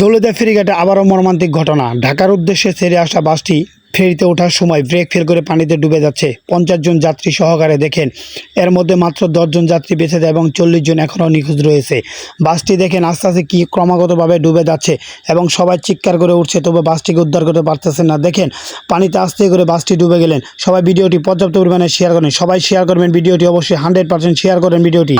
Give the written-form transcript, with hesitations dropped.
দৌলতদিয়া ফেরিঘাটে আবারও মর্মান্তিক ঘটনা। ঢাকার উদ্দেশ্যে ছেড়ে আসা বাসটি ফেরিতে ওঠার সময় ব্রেক ফেল করে পানিতে ডুবে যাচ্ছে। 50 জন যাত্রী সহকারে দেখেন, এর মধ্যে মাত্র 10 জন যাত্রী বেঁচে যায় এবং 40 জন এখনও নিখোঁজ রয়েছে। বাসটি দেখেন আস্তে আস্তে কি ক্রমাগতভাবে ডুবে যাচ্ছে এবং সবাই চিৎকার করে উঠছে, তবে বাসটিকে উদ্ধার করতে পারতেছেন না। দেখেন পানিতে আস্তে করে বাসটি ডুবে গেলেন। সবাই ভিডিওটি পর্যাপ্ত পরিমাণে শেয়ার করেন, সবাই শেয়ার করবেন ভিডিওটি, অবশ্যই 100% শেয়ার করেন ভিডিওটি।